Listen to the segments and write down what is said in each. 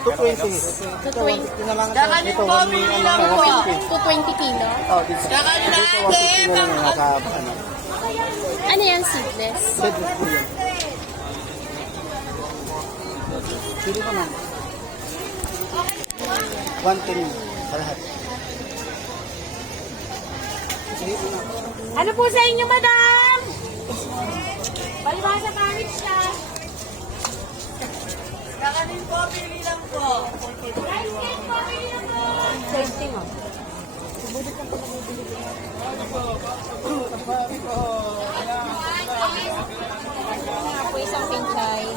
220. 220. Kakanin po, bili lang po. 220 kilo. Oh, dito. Kakanin Dito, 150 na lang yung nasa, ano. Ano yan, seedless? Seedless po yan. Pili ka man. 110 sa lahat. Ano po sa inyo, madam? Palibasa pamit siya. Kakanin po, bili lang po. Tasting, oh. Nga po isang pinchay.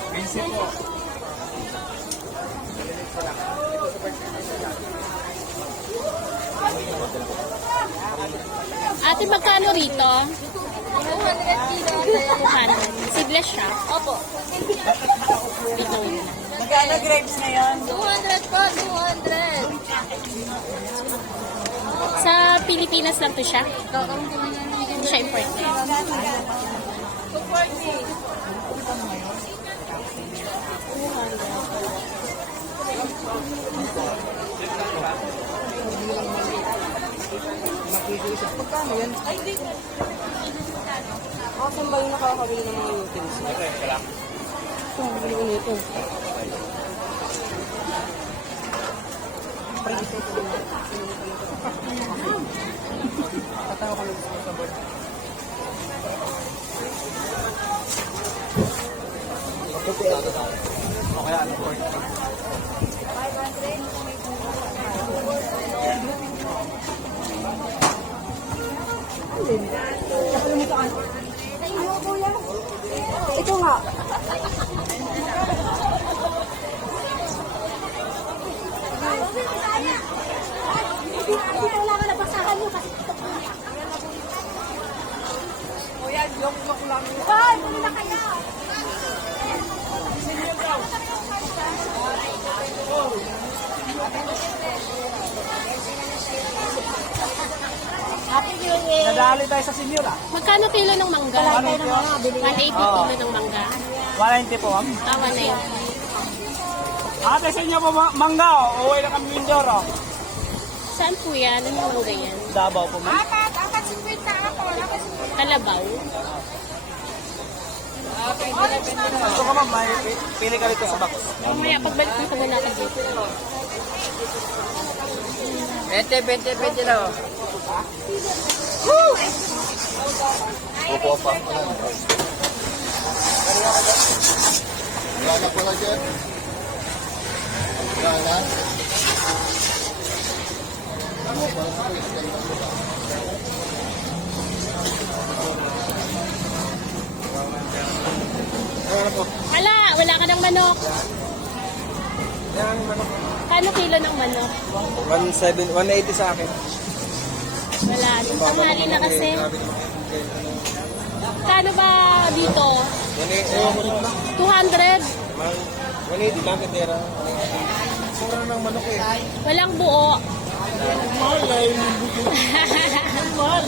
Ate, magkano rito? 200 kilo. 200. Seedless siya? Opo. Dito yun. Magkano grapes na yan? 200 po, 200. Sa Pilipinas lang to siya? Kakaroon ko na yan. Hindi siya imported. 240. Pagkano yan? Ay, hindi. Saan ba yung nakakabili ng mga utensils? Ito, bili ko nito. Tatawa ka lang sa sabon. Okay, ano po? Ito nga. Kailangan na basahan mo kasi ito ko. Kuya, yung makulang. Ay, muli na kaya. Happy New Year. Nadali tayo sa senior ah. Magkano kilo ng mangga? 180 kilo ng mangga. 190 po ma'am. Ah, 190. Ate sa inyo po mangga oh. Uwi na kami Mindoro. Saan po yan? Anong mangga yan? Davao po ma'am. Apat 50 ako. Kalabaw? Gusto ko ma'am, may pili ka rito sa box. Mamaya, pagbalik mo pag natin dito. 20 na. Opo pa. Wala na pala dyan. Wala na. Wala ka ng manok. Yan, manok. Kano kilo ng manok? 180 sa akin. Wala. Tanghali na kasi. Kano ba dito? 200. 180 lang katera. Sura ng manok eh. Walang buo. Mahal.